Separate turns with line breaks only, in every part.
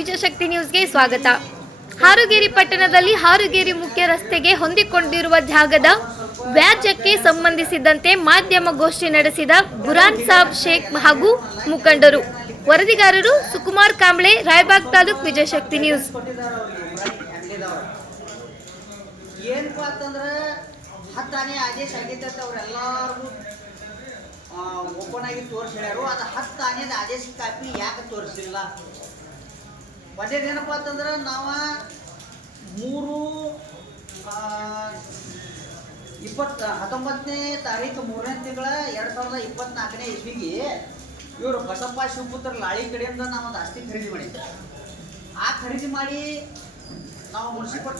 ವಿಜಯಶಕ್ತಿ ನ್ಯೂಸ್ಗೆ ಸ್ವಾಗತ. ಹಾರುಗೇರಿ ಪಟ್ಟಣದಲ್ಲಿ ಹಾರುಗೇರಿ ಮುಖ್ಯ ರಸ್ತೆಗೆ ಹೊಂದಿಕೊಂಡಿರುವ ಜಾಗದ ವ್ಯಾಜ್ಯಕ್ಕೆ ಸಂಬಂಧಿಸಿದಂತೆ ಮಾಧ್ಯಮ ಗೋಷ್ಠಿ ನಡೆಸಿದ ಬುರಾನ್ ಸಾಬ್ ಶೇಖ್ ಹಾಗೂ ಮುಖಂಡರು. ವರದಿಗಾರರು ಸುಕುಮಾರ್ ಕಾಂಬ್ಳೆ, ರಾಯಬಾಗ್ ತಾಲೂಕ್ ವಿಜಯಶಕ್ತಿ ನ್ಯೂಸ್.
ಓಪನ್ ಆಗಿ ತೋರಿಸ್ಯಾರು. ಅದು ಹತ್ತು ಆದೇಶ ಕಾಪಿ ಯಾಕೆ ತೋರಿಸಿಲ್ಲ? ಒಂದೇದೇನಪ್ಪ ಅಂತಂದ್ರೆ ನಾವು ಮೂರು ಇಪ್ಪತ್ತು, ಹತ್ತೊಂಬತ್ತನೇ ತಾರೀಕು ಮೂರನೇ ತಿಂಗಳ ಎರಡು ಸಾವಿರದ ಇಪ್ಪತ್ನಾಲ್ಕನೇ ಇಸ್ವಿಗೆ ಇವರು ಬಸಪ್ಪ ಶಿವಪುತ್ರ ಲಾಳಿ ಕಡೆಯಿಂದ ನಾವು ಒಂದು ಆಸ್ತಿ ಖರೀದಿ ಮಾಡಿದ್ದೆ ಆ ಖರೀದಿ ಮಾಡಿ ನಾವು ಮುನ್ಸಿಪಲ್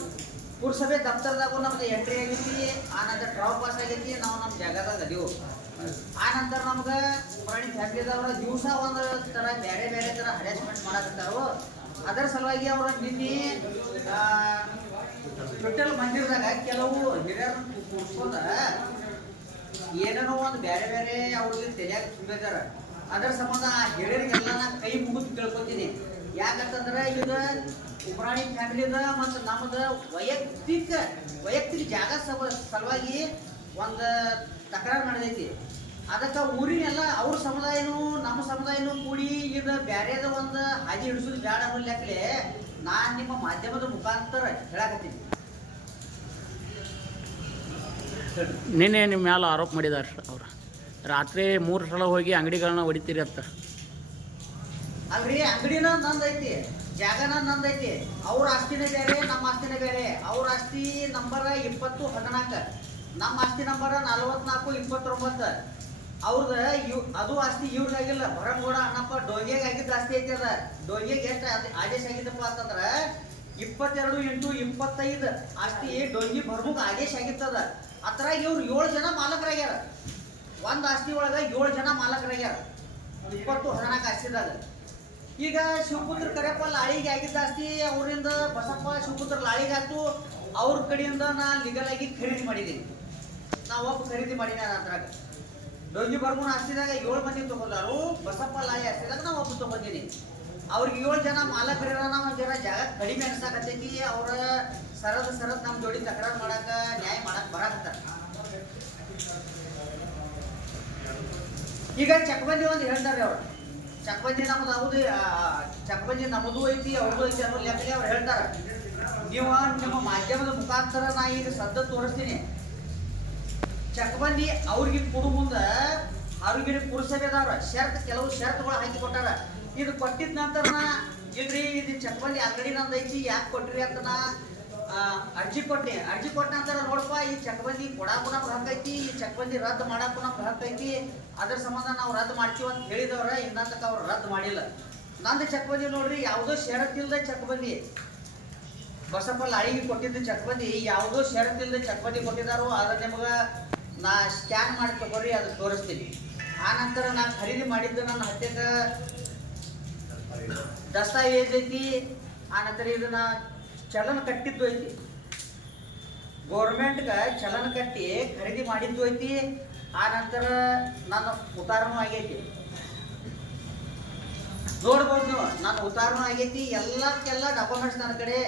ಪುರಸಭೆ ದಫ್ತರ್ದಾಗೂ ನಮ್ದು ಎಂಟ್ರಿ ಆಗೈತಿ ಆನಂತರ ಟ್ರಾವ್ ಪಾಸ್ ಆಗೈತಿ, ನಾವು ನಮ್ಮ ಜಾಗದಾಗ ಅದೀವು. ಆ ನಂತರ ನಮ್ಗೆ ಪ್ರಾಣಿ ಫ್ಯಾಮಿಲಿದವ್ರ ದಿವಸ ಒಂದು ಥರ ಬೇರೆ ಬೇರೆ ಥರ ಹರಾಸ್ಮೆಂಟ್ ಮಾಡಕತ್ತಾರು. ಅದರ ಸಲುವಾಗಿ ಅವರ ನಿನ್ನೆ ಟೋಟಲ್ ಮಂದಿರದಾಗ ಕೆಲವು ಹಿರಿಯರ ಕೂರ್ಸ್ಕೊಂಡ ಏನೇನೋ ಒಂದು ಬೇರೆ ಬೇರೆ ಅವ್ರಿಗೆ ತಲೆಯಾಗ ತುಂಬಿದಾರ. ಅದರ ಸಂಬಂಧ ಆ ಹಿರಿಯರಿಗೆಲ್ಲ ನಾನು ಕೈ ಮುಗಿದು ತಿಳ್ಕೊತೀನಿ. ಯಾಕಂತಂದ್ರೆ ಈಗ ಉಬ್ರಾಣಿ ಫ್ಯಾಮಿಲಿದ ಮತ್ತು ನಮ್ಮದು ವೈಯಕ್ತಿಕ ವೈಯಕ್ತಿಕ ಜಾಗ ಸಲುವಾಗಿ ಒಂದು ತಕರಾರು ನಡೆದೈತಿ. ಅದಕ್ಕೆ ಊರಿನೆಲ್ಲ ಅವ್ರ ಸಮುದಾಯನೂ ನಮ್ಮ ಸಮುದಾಯನೂ ಇದು ಬ್ಯಾರೇದ ಒಂದು ಹಾದಿ ಹಿಡಿಸೋದು ಬೇಡ ಅನ್ನೋ ಲೆಕ್ಕಲೆ ನಾನು ನಿಮ್ಮ ಮಾಧ್ಯಮದ ಮುಖಾಂತರ ಹೇಳಕತ್ತೀನಿ.
ನಿನ್ನೆ ನಿಮ್ಮ ಮ್ಯಾಲ ಆರೋಪ ಮಾಡಿದಾರ ಅವ್ರ. ರಾತ್ರಿ ಮೂರು ಸಲ ಹೋಗಿ ಅಂಗಡಿಗಳನ್ನ ಹೊಡಿತೀರಿ ಅಂತ.
ಅಲ್ರಿ ಅಂಗಡಿನ ನಂದೈತಿ ಜಾಗನ ನಂದೈತಿ ಅವ್ರ ಆಸ್ತಿನೇ ಬೇರೆ ನಮ್ಮ ಆಸ್ತಿನೇ ಬೇರೆ. ಅವ್ರ ಆಸ್ತಿ ನಂಬರ್ ಇಪ್ಪತ್ತು ಹದಿನಾಲ್ಕು. ನಮ್ಮ ಆಸ್ತಿ ನಂಬರ್ ನಲವತ್ನಾಲ್ಕು ಇಪ್ಪತ್ತೊಂಬತ್ತು. ಅವ್ರದ ಅದು ಆಸ್ತಿ ಇವ್ರಿಗಾಗಿಲ್ಲ ಹೊರಗೋಡ ಅಣ್ಣಪ್ಪ ಡೋಂಗೆಗೆ ಆಗಿದ್ದ ಆಸ್ತಿ ಐತಿ ಅದ. ಡೋಂಗೆಗೆ ಎಷ್ಟು ಆದೇಶ ಆಗಿದ್ದಪ್ಪ ಅಂತಂದ್ರ ಇಪ್ಪತ್ತೆರಡು ಇಂಟು ಇಪ್ಪತ್ತೈದು ಆಸ್ತಿ ಡೊಂಗಿ ಬರ್ಮುಗ ಆದೇಶ ಆಗಿತ್ತದ. ಅದ್ರಾಗ ಇವ್ರು ಏಳು ಜನ ಮಾಲಕರಾಗ್ಯಾರ. ಒಂದ್ ಆಸ್ತಿ ಒಳಗ ಏಳು ಜನ ಮಾಲಕರಾಗ್ಯಾರ. ಇಪ್ಪತ್ತು ಹದಿನಾಲ್ಕು ಆಸ್ತಿದಾಗ ಈಗ ಶಿವಪುತ್ರ ಕರೆಯಪ್ಪ ಲಾಳಿಗೆ ಆಗಿದ್ದ ಆಸ್ತಿ ಅವರಿಂದ ಬಸಪ್ಪ ಶಿವಪುತ್ರ ಲಾಳಿಗೆ ಆಯ್ತು ಅವ್ರ ಕಡೆಯಿಂದ ನಾ ಲೀಗಲ್ ಆಗಿ ಖರೀದಿ ಮಾಡಿದ್ದೀನಿ ನಾ ಒಬ್ಬ ಖರೀದಿ ಮಾಡಿದ ಅದ್ರಾಗ. ಡೊಂಗಿ ಬರ್ಗುಣ ಆಸ್ತಿದಾಗ ಏಳು ಮಂದಿ ತಗೊಂಡಾರು, ಬಸಪ್ಪ ಲಾಯಿ ಆಸ್ತಿದಾಗ ನಾವು ಒಬ್ಬ ತಗೊಂಡಿನಿ. ಅವ್ರಿಗೆ ಏಳು ಜನ ಮಾಲಕರಿರ ನಾವು ಜನ ಜಾಗ ಕಡಿಮೆ ಅನ್ಸಾಕತ್ತೈತಿ, ಅವ್ರ ಸರದ ಸರದ್ ನಮ್ಮ ಜೋಡಿ ತಕರಾರು ಮಾಡಾಕ ನ್ಯಾಯ ಮಾಡಕ್ ಬರಾಕತ್ತಾರ. ಈಗ ಚಕ್ಬಂದಿ ಒಂದು ಹೇಳ್ತಾರೆ ಅವ್ರು. ಚಕ್ಬಂದಿ ನಮ್ದು ಹೌದು ಚಕ್ಬಂದಿ ನಮ್ಮದು ಐತಿ ಅವ್ರದ್ದು ಐತಿ ಅನ್ನೋ ಲೆಕ್ಕಲೆ ಅವ್ರು ಹೇಳ್ತಾರೆ. ನೀವು ನಿಮ್ಮ ಮಾಧ್ಯಮದ ಮುಖಾಂತರ ನಾ ಈಗ ಸದ್ದ ತೋರಿಸ್ತೀನಿ. ಚಕ್ಬಂದಿ ಅವ್ರಿಗೆ ಕೊಡು ಮುಂದ ಆರೋಗ್ಯ ಪುರಸಭೆದವ್ರ ಶರ್ತ್, ಕೆಲವು ಶರ್ತ್ಗಳು ಹಾಕಿ ಕೊಟ್ಟಾರ. ಇದು ಕೊಟ್ಟಿದ ನಂತರ ಇಲ್ರಿ ಇದು ಚಕ್ಬಂದಿ ಅಂಗಡಿ ನಂದು ಐತಿ, ಯಾಕೆ ಕೊಟ್ರಿ ಅಂತ ನಾ ಅರ್ಜಿ ಕೊಟ್ಟೆ ಅರ್ಜಿ ಕೊಟ್ಟ ನಂತರ ನೋಡಪ್ಪ ಈ ಚಕ್ಬಂದಿ ಕೊಡಾಕುನ ನಮ್ಗೆ ಐತಿ, ಈ ಚಕ್ಬಂದಿ ರದ್ದು ಮಾಡಾಕುನ ನಮ್ಗೆ ಐತಿ. ಅದ್ರ ಸಂಬಂಧ ನಾವು ರದ್ದು ಮಾಡ್ತೀವಿ ಅಂತ ಹೇಳಿದವ್ರ, ಇನ್ನಂತಕ ಅವ್ರು ರದ್ದು ಮಾಡಿಲ್ಲ. ನಂದು ಚಕ್ಬಂದಿ ನೋಡ್ರಿ, ಯಾವುದೋ ಶರತ್ತಿಲ್ಲದೆ ಚಕ್ಬಂದಿ ಬಸಪ್ಪ ಲಾಳಿಗೆ ಕೊಟ್ಟಿದ್ದ ಚಕ್ಬಂದಿ ಯಾವುದೋ ಶರತ್ತಿಲ್ಲದೆ ಚಕ್ಬಂದಿ ಕೊಟ್ಟಿದ್ದಾರೋ ಅದ್ರ ನಿಮ್ಗೆ ನಾ ಸ್ಕ್ಯಾನ್ ಮಾಡಿ ತಗೋರಿ ಅದು ತೋರಿಸ್ತೀನಿ. ಆ ನಂತರ ನಾ ಖರೀದಿ ಮಾಡಿದ್ದು ನನ್ನ ಹತ್ಯಕ ದಸ್ತಾವೇಜ್ ಐತಿ. ಆ ನಂತರ ಇದನ್ನ ಚಲನ ಕಟ್ಟಿದ್ದು ಐತಿ. ಗೌರ್ಮೆಂಟ್ಗೆ ಚಲನ ಕಟ್ಟಿ ಖರೀದಿ ಮಾಡಿದ್ದು ಐತಿ. ಆ ನಂತರ ನನ್ನ ಉತ್ತಾರನೂ ಆಗೈತಿ. ನೋಡ್ಬೋದು ನನ್ನ ಉತ್ತಾರನೂ ಆಗೈತಿ. ಎಲ್ಲಕ್ಕೆಲ್ಲ ಡಾಕ್ಯುಮೆಂಟ್ಸ್ ನನ್ನ ಕಡೆ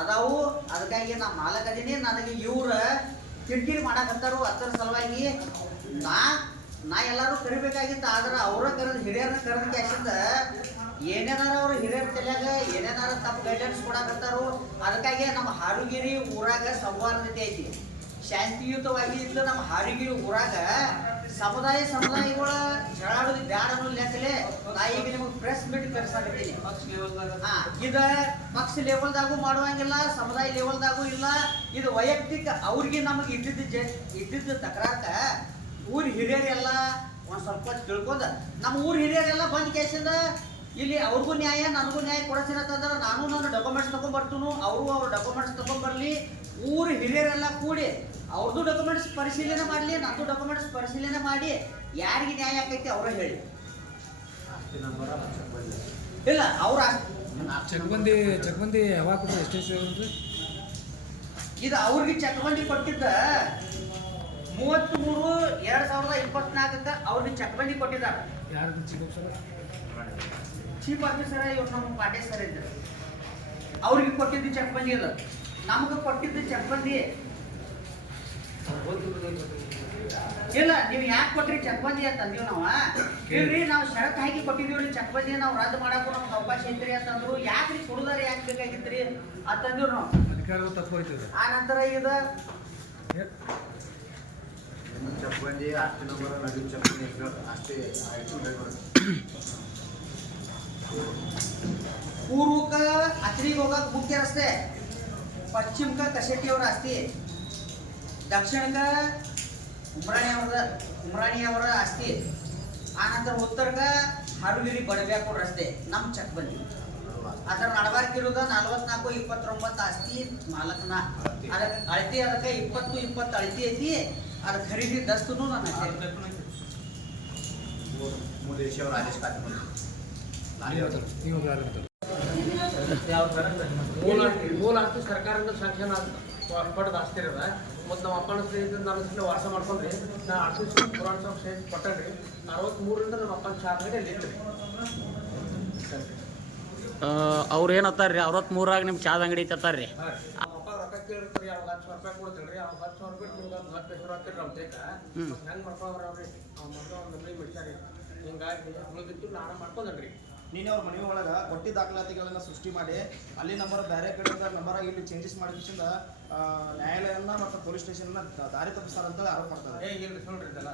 ಅದಾವು. ಅದಕ್ಕಾಗಿ ನಾ ಮಾಲಕ್ ಅದೀನಿ ನನಗೆ ಇವ್ರ ಕಿರಿಕಿರಿ ಮಾಡಕತ್ತಾರು ಅದರ ಸಲುವಾಗಿ ನಾ ನಾ ಎಲ್ಲರೂ ಕರಿಬೇಕಾಗಿತ್ತು, ಆದ್ರೆ ಅವರ ಕರೆದು ಹಿರಿಯರನ್ನ ಕರೆದ ಕ್ಯಾಶಿಂದ ಏನೇನಾರ ಅವ್ರ ಹಿರಿಯರ ತಲೆಯಾಗ ಏನೇನಾರ ತಪ್ಪು ಗೈಡೆನ್ಸ್ ಕೊಡಕತ್ತಾರು, ಅದಕ್ಕಾಗಿ ನಮ್ಮ ಹಾರುಗಿರಿ ಊರಾಗ ಸೌಹಾರ್ದತೆ ಐತಿ ಶಾಂತಿಯುತವಾಗಿ ಇದ್ದು ನಮ್ಮ ಹಾರುಗಿರಿ ಊರಾಗ ಸಮುದಾಯ ಸಮುದಾಯಗಳ ಜಗಳಾಡೋದು ಬ್ಯಾಡ ಅನ್ನೋ ಲೆಕ್ಕಲೆ ನಾ ಈಗ ನಿಮಗೆ ಪ್ರೆಸ್ ಮೀಟ್ ಕರೆಸಾಕತ್ತೀನಿ. ಇದ ಪಕ್ಷ ಲೆವೆಲ್ದಾಗೂ ಮಾಡುವಂಗಿಲ್ಲ ಸಮುದಾಯ ಲೆವೆಲ್ದಾಗೂ ಇಲ್ಲ. ಇದು ವೈಯಕ್ತಿಕ ಅವ್ರಿಗೆ ನಮಗೆ ಇದ್ದಿದ್ದ ಜ ಇದ್ದಿದ್ದ ತಕರಾಕ ಊರ್ ಹಿರಿಯರೆಲ್ಲ ಒಂದು ಸ್ವಲ್ಪ ತಿಳ್ಕೊಂಡ ನಮ್ಮ ಊರ್ ಹಿರಿಯರೆಲ್ಲ ಬಂದ್ ಕೇಸಿಂದ ಇಲ್ಲಿ ಅವ್ರಿಗೂ ನ್ಯಾಯ ನನಗೂ ನ್ಯಾಯ ಕೊಡಸಿನತ್ತಂದ್ರೆ ನಾನು ನನ್ನ ಡಾಕ್ಯುಮೆಂಟ್ಸ್ ತಗೊಂಡ್ ಬರ್ತೀನಿ ಅವರು ಅವ್ರ ಡಾಕ್ಯುಮೆಂಟ್ಸ್ ತಗೊಂಡ್ ಊರು ಊರ್ ಹಿರಿಯರೆಲ್ಲ ಕೂಡಿ ಅವ್ರದ್ದು ಡಾಕ್ಯುಮೆಂಟ್ಸ್ ಪರಿಶೀಲನೆ ಮಾಡಲಿ ನಂದು ಡಾಕ್ಯುಮೆಂಟ್ಸ್ ಪರಿಶೀಲನೆ ಮಾಡಿ ಯಾರಿಗೆ ನ್ಯಾಯ ಆಕೈತಿ ಅವರ ಹೇಳಿ. ಇಲ್ಲ ಅವ್ರ
ಚಕ್ಬಂದಿ ಚಕ್ಬಂದಿ ಯಾವಾಗ ಕೊಟ್ಟರೆ ಎಷ್ಟು
ಇದು ಅವ್ರಿಗೆ ಚಕ್ಬಂದಿ ಕೊಟ್ಟಿದ್ದ ಮೂವತ್ತ್ ಮೂರು ಎರಡ್ ಸಾವಿರದ ಇಪ್ಪತ್ನಾಲ್ಕಕ್ಕ ಅವ್ರಿಗೆ ಚಕ್ಬಂದಿ ಕೊಟ್ಟಿದ್ದಾರೆ.
ಯಾರು
ಚೀಫ್ ಆಫೀಸರ್ ಇವ್ರು ನಮ್ಮ ಪಾಂಡೆ ಸರ್ ಇದ್ದಾರೆ ಅವ್ರಿಗೆ ಕೊಟ್ಟಿದ್ದು ಚಕ್ಬಂದಿ ಅದ. ನಮ್ಗೆ ಕೊಟ್ಟಿದ್ದು ಚೆಕ್ ಬಂದಿ. ಇಲ್ಲ ನೀವು ಯಾಕೆ ಕೊಟ್ರಿ ಚಕ್ಬಂದಿ ಅಂತ ಅಂದೀವಿ ನಾವು? ಇಲ್ರಿ ನಾವು ಷರತ್ ಹಾಕಿ ಕೊಟ್ಟಿದ್ದೀವ್ರಿ ಚಕ್ಬಂದಿ ನಾವು ರದ್ದು ಮಾಡಕ್ಕೂ ನಮ್ಗೆ ಅವಕಾಶ ಐತ್ರಿ ಅಂತಂದ್ರು ಯಾಕ್ರಿ ಕೊಡುದಾರ ಯಾಕೆ ಬೇಕಾಗಿತ್ರಿ ಅಂತಂದಿವ್ರು ನಾವು.
ಅಧಿಕಾರದ ತಪ್ಪು ಹೋಯ್ತದೆ
ಆ ನಂತರ ಇದು
ಚಪ್ಪಂದಿ ಅಷ್ಟು ನಂಬರ್ ನಡುವೆ ಚಪ್ಪಂದಿ ಅಷ್ಟೇ ಆಯ್ತು
ಪೂರ್ವಕ ಅತ್ರಿಗೆ ಹೋಗಕ್ ಮುಖ್ಯ ರಸ್ತೆ. ಪಶ್ಚಿಮಕ ಕಸೆಟ್ಟಿ ಅವರ ಆಸ್ತಿ. ದಕ್ಷಿಣಕ ಉಮ್ರಾಣಿ ಅವರ ಉಮ್ರಾಣಿ ಅವರ ಆಸ್ತಿ ಆನಂತರ ಉತ್ತರಕ ಹಾರುಗಿರಿ ಬಡಬ್ಯಾಕೋಡ್ ರಸ್ತೆ ನಮ್ಮ ಚೆಕ್ ಬಂದಿ ಅದರ ನಡಬಾರ್ಕ್ ಇರೋದ ನಲವತ್ನಾಲ್ಕು ಇಪ್ಪತ್ತೊಂಬತ್ತು ಆಸ್ತಿ ಮಾಲಕನ ಅದಕ್ಕೆ ಅಳತಿ ಅದಕ್ಕೆ ಇಪ್ಪತ್ತು ಇಪ್ಪತ್ತು ಅಳತಿ ಐತಿ ಅದಕ್ಕೆ ಖರೀದಿ ದಸ್ತುನು ನನ್ನ ಹತ್ರ ಐತಿ.
ಅವ್ರ
ಪಡೆದ ಆಸ್ತಿ ಇರದ. ಮತ್ತು ನಮ್ಮ ಅಪ್ಪನ ಸ್ನೇಹಿತರು ನನ್ನ ಸ್ನೇಹಿತ ವಾಸ ಮಾಡ್ಕೊಂಡ್ರಿ ನಾನು ಆರ್ಟಿಸ್ಟ್ ಪುರಾಣ ಸಾಂಗ್ ಸ್ನೇಹಿತ ಕೊಟ್ಟನ್ರಿ ಅರವತ್ತ್ಮೂರರಿಂದ ನಮ್ಮ ಅಪ್ಪನ ಶಾಖೆ ಇಲ್ಲಿತ್ತು
ಅವ್ರು ಏನತ್ತಾರ ರೀ ಅರವತ್ತ್ಮೂರಾಗ ನಿಮ್ಮ ಚಾದ ಅಂಗಡಿ ಐತತ್ತಾರ ರೀ.
ನಮ್ಮ ಅಪ್ಪ ರೊಕ್ಕ ಕೇಳಿರ್ತಾರೆ ಯಾವಾಗ ಹತ್ತು ಸಾವಿರ ರೂಪಾಯಿ ಕೊಡ್ತೀರಿ ಅವ್ರು ಹತ್ತು ಸಾವಿರ ರೂಪಾಯಿ ನಿಮ್ಗೆ ಒಂದು ಹತ್ತು ಸಾವಿರ ಹಾಕಿರಿ ನಮ್ಮ ತೇಕ.
ಹ್ಮ್.
ಹೆಂಗೆ ಮಾಡ್ಕೊಂಡ್ರಿ ಅವ್ರಿ? ಅವ್ನ ಮೊದಲು ಒಂದು ಮನೆ ಬಿಡ್ತಾರೆ ಹಿಂಗಾಗಿ ಉಳಿದಿತ್ತು ನಾನು ಮಾಡ್ಕೊಂಡನ್ರಿ.
ನೀನು ಅವ್ರ ಮನೆ ಒಳಗೆ ಕೊಟ್ಟಿ ದಾಖಲಾತಿಗಳನ್ನ ಸೃಷ್ಟಿ ಮಾಡಿ ಅಲ್ಲಿ ನಂಬರ್ ಬೇರೆ ಕಡೆ ನಂಬರ್ ಇಲ್ಲಿ ಚೇಂಜಸ್ ಮಾಡಿದಿಂದ ನ್ಯಾಯಾಲಯನ ಮತ್ತು ಪೊಲೀಸ್ ಸ್ಟೇಷನ್ನ ದಾರಿ ತಪ್ಪಿಸ್ತಾರ ಅಂತ ಆರೋಪ ಮಾಡ್ತಾರೆ.
ಏ ಇಲ್ಲ ಸುಳ್ರಿ ಇದೆಲ್ಲ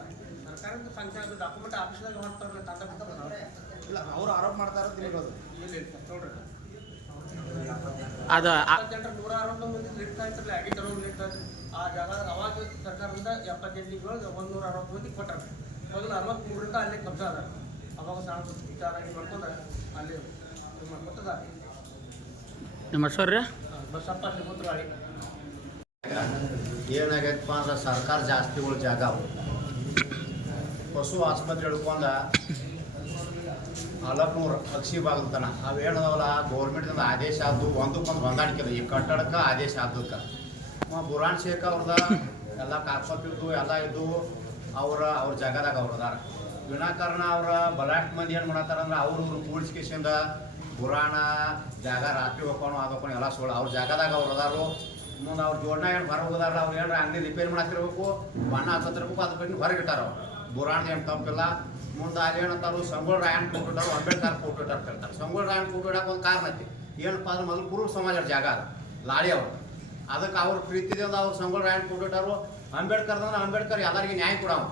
ಸರ್ಕಾರದ ಸಂಖ್ಯೆ ಡಾಕ್ಯುಮೆಂಟ್ ಆಫೀಸ್ದಾಗ ಮಾಡ್ತಾರಲ್ಲ ತಂಡ
ಇಲ್ಲ ಅವ್ರು ಆರೋಪ ಮಾಡ್ತಾರೆ ತಿಳಿಬೋದು
ಇಲ್ಲ ಇಲ್ಲ ನೋಡ್ರಿ
ಅದು ಆ-
ಜನರ ನೂರ ಅರವತ್ತೊಂದು ಮಂದಿ ನಡೀತಾ ಇರ್ತಾರಲ್ಲ ಅಗಿ ತರೋ ನಡೀತಾ ಇತ್ತು. ಆ ಜಾಗ ಅವಾಗ ಸರ್ಕಾರದಿಂದ ಒಂದು ನೂರ ಅರವತ್ತು ಮಂದಿ ಕೊಟ್ಟಾರ. ಮೊದಲು ಅರವತ್ತ್ಮೂರರಿಂದ ಅಲ್ಲೇ ಕಬ್ಜ ಅದ ಅವಾಗ ಸಣ್ಣ ವಿಚಾರಾಗಿ ಮಾಡ್ಕೊಂಡ್ರೆ ಅಲ್ಲಿ ಇದು ಮಾಡ್ಕೊತದ.
ನಿಮ್ಮ ಹೆಸರು
ಬಸಪ್ಪ
ಏನಾಗೈತಪ್ಪ ಅಂದ್ರೆ ಸರ್ಕಾರ ಜಾಸ್ತಿಗಳು ಜಾಗ ಪಶು ಆಸ್ಪತ್ರೆ ಹಿಡ್ಕೊಂಡ ಹಲಪ್ನೂರು ಅಕ್ಷಿ ಭಾಗದ ತನ. ಅವೇನದವಲ್ಲ ಗೌರ್ಮೆಂಟ್ದಿಂದ ಆದೇಶ ಆದ್ದು, ಒಂದಕ್ಕೊಂದು ಹೊಂದಾಣಿಕೆ ಈ ಕಟ್ಟಡಕ್ಕೆ ಆದೇಶ ಆದ್ದಕ್ಕೆ. ಬುರಾನ್ ಶೇಖ್ ಅವ್ರದ ಎಲ್ಲ ಕಾಕ್ಪತ್ತಿದ್ದು ಎಲ್ಲ ಇದ್ದು, ಅವ್ರ ಅವ್ರ ಜಾಗದಾಗ ಅವ್ರದಾರ ವಿನಾಕಾರಣ ಅವ್ರ ಬಲಾಟ್ ಮಂದಿ ಏನು ಮಾಡತ್ತಾರ ಅಂದ್ರೆ ಅವ್ರು ಇವ್ರು ಕೂಡಿಸ್ಕೇಶಿಂದ ಬುರಾಣ ಜಾಗ ರಾತ್ರಿ ಹೋಗೋಣ ಅದು ಹೋಗೋಣ ಎಲ್ಲ ಸುಳ್ಳು. ಅವ್ರ ಜಾಗದಾಗ ಅವ್ರು ಮುಂದೆ ಅವ್ರು ಜೋಡ್ನಾಗ ಹೊರ ಹೋಗದಾರ ಅವ್ರು ಏನಾರ ಅಂಗಡಿ ರಿಪೇರಿ ಮಾಡಾಕಿರ್ಬೇಕು ಬಣ್ಣ ಹಚ್ಚತ್ತಿರ್ಬೇಕು ಅದು ಬಿಟ್ಟು ಹೊರಗೆ ಇಟ್ಟಾರ ಬುರಾಣ ಏನು ತಪ್ಪಿಲ್ಲ. ಮುಂದೆ ಅಲ್ಲಿ ಏನಂತಾರು ಸಂಗೊಳ್ಳ ರಾಯಣ್ಣ ಫೋಟೋ ಇಟ್ಟಾರ, ಅಂಬೇಡ್ಕರ್ ಫೋಟೋ ಸಂಗೊಳ್ಳ ರಾಯಣ್ಣ ಫೋಟೋ ಇಡಕ್ಕೆ ಒಂದು ಕಾರಣ ಐತಿ. ಏನಪ್ಪ ಅಂದ್ರೆ ಮೊದಲು ಕುರುಬ ಸಮಾಜದ ಜಾಗ ಅದು ಲಾಳಿ ಅವರು. ಅದಕ್ಕೆ ಅವ್ರ ಪ್ರೀತಿದಿಂದ ಅವ್ರು ರಾಯಣ್ಣ ಫೋಟೋ ಇಟ್ಟಾರು. ಅಂಬೇಡ್ಕರ್ ಅಂದ್ರೆ ಅಂಬೇಡ್ಕರ್ ಎಲ್ಲರಿಗೆ ನ್ಯಾಯ ಕೊಡವ.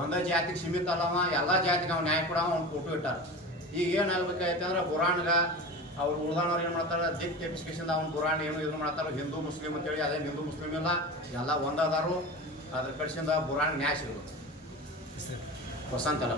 ಒಂದೇ ಜಾತಿಗೆ ಸೀಮಿತ ಅಲ್ಲವ, ಎಲ್ಲ ಜಾತಿಗೆ ಅವ್ನು ನ್ಯಾಯ ಕೊಡವ, ಅವ್ನು ಫೋಟೋ ಇಟ್ಟಾರ. ಈಗ ಏನು ಅಂದ್ರೆ ಬುರಾಣ್ಗ ಅವ್ರು ಉಳ್ದಾಣವ್ರು ಏನು ಮಾಡ್ತಾರೆ? ದಿಕ್ ತೆಪ್ಪಿಸ್ಕೇಸಿಂದ ಅವ್ನು ಬುರಾಣ್ ಏನು ಇದನ್ನು ಮಾಡ್ತಾರೆ? ಹಿಂದೂ ಮುಸ್ಲಿಂ ಅಂತೇಳಿ ಅದೇ ಹಿಂದೂ ಮುಸ್ಲಿಂ ಇಲ್ಲ. ಎಲ್ಲ ಒಂದದಾರು. ಅದ್ರ ಕಡೆಸಿಂದ ನ್ಯಾಶ್ ನ್ಯಾಯ ಸಿಗೋದು ವಸಂತಲ್ಲ